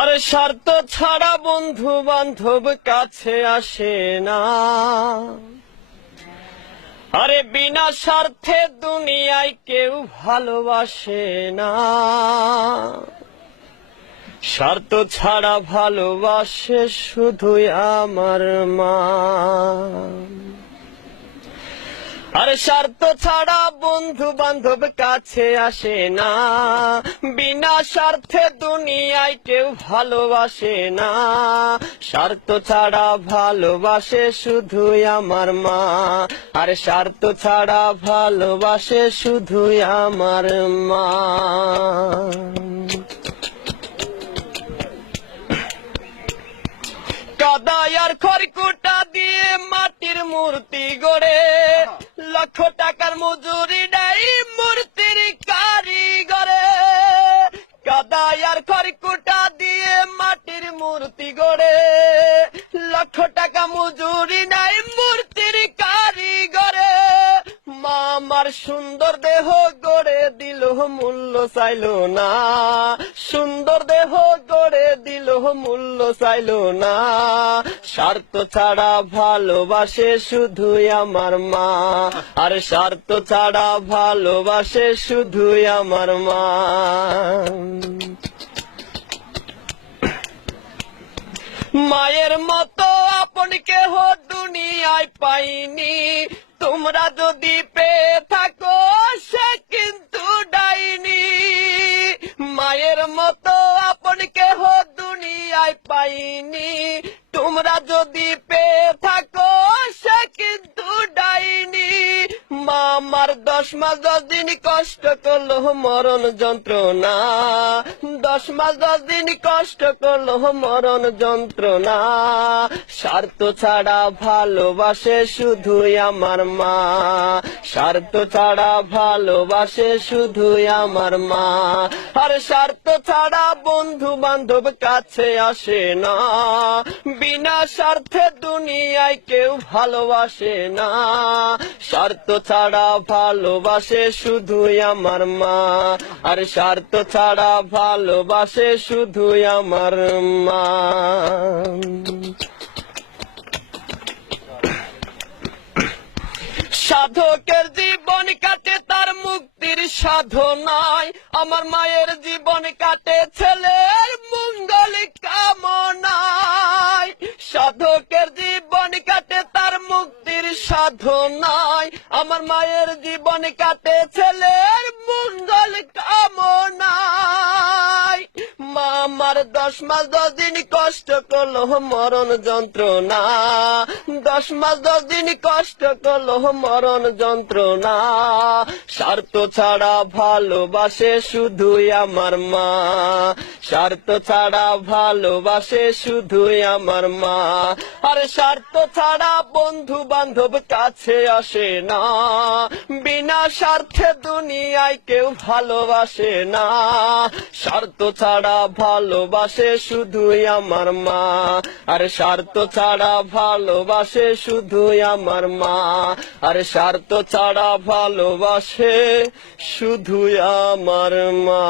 আরে স্বার্থ ছাড়া বন্ধু বান্ধব কাছে আসে না। আরে বিনা স্বার্থে দুনিয়ায় কেউ ভালোবাসে না। স্বার্থ ছাড়া ভালোবাসে শুধুই আমার মা। আরে স্বার্থ ছাড়া বন্ধু বান্ধব কাছে আসে না। বিনা স্বার্থে দুনিয়ায় কেউ ভালোবাসে না। স্বার্থ ছাড়া ভালোবাসে শুধুই আমার মা। আরে স্বার্থ ছাড়া ভালোবাসে শুধুই আমার মা। কাদাই আর খড়কুটা দিয়ে মাটির মূর্তি গড়ে, লক্ষ টাকার মজুরি নেই মূর্তির কারিগরে। কাদাই আর খড়কুটা দিয়ে মাটির মূর্তি গড়ে, লক্ষ টাকা মজুরি নেই মূর্তির কারিগরে। মা আমার সুন্দর দেহ গড়ে দিল মূল্য চাইল না। সুন্দর দেহ গড়ে দিল মূল্য চাইল না। স্বার্থ ছাড়া ভালোবাসে শুধুই আমার মা। আর স্বার্থ ছাড়া ভালোবাসে শুধুই আমার মা। মায়ের মতো আপন কেহ দুনিয়ায় পাইনি। তোমরা যদি পেয়ে থাকো সে কিন্তু ডাইনি। মায়ের মতো আপন কেহ দুনিয়ায় পাইনি। তোমরা যদি পেয়ে থাকো সে কিন্তু ডাইনি। মা আমার 10 মাস 10 দিন কষ্ট করলো মরণ যন্ত্রণা। 10 মাস 10 দিন কষ্ট করলো মরণ যন্ত্রণা। স্বার্থ ছাড়া ভালোবাসে শুধুই আমার মা। স্বার্থ ছাড়া ভালোবাসে শুধুই আমার মা। আর স্বার্থ ছাড়া বন্ধু বান্ধব কাছে আসে না। বিনা স্বার্থে দুনিয়ায় কেউ ভালোবাসে না। স্বার্থ ছাড়া ভালোবাসে শুধুই আমার মা। আর স্বার্থ ছাড়া ভালোবাসে শুধুই আমার মা। সাধকের জীবন কাটে তার মুক্তির সাধনায়। আমার মায়ের জীবন কাটে ছেলের মঙ্গল কামনায়। সাধকের জীবন কাটে তার মুক্তির সাধনায়। আমার মায়ের জীবন কাটে ছেলের মঙ্গল কামনায়। মা আমার 10 মাস 10 দিন কষ্ট করলো মরণ যন্ত্রণা। 10 মাস 10 দিন কষ্ট করলো মরণ যন্ত্রণা। স্বার্থ ছাড়া ভালোবাসে শুধুই আমার মা। স্বার্থ ছাড়া ভালোবাসে শুধুই আমার মা। আর স্বার্থ ছাড়া বন্ধু বান্ধব কাছে আসে না। বিনা স্বার্থে দুনিয়ায় কেউ ভালোবাসে না। স্বার্থ ছাড়া ভালোবাসে শুধুই আমার মা। আর স্বার্থ ছাড়া ভালোবাসে শুধুই আমার মা। আর স্বার্থ ছাড়া ভালোবাসে শুধুই আমার মা।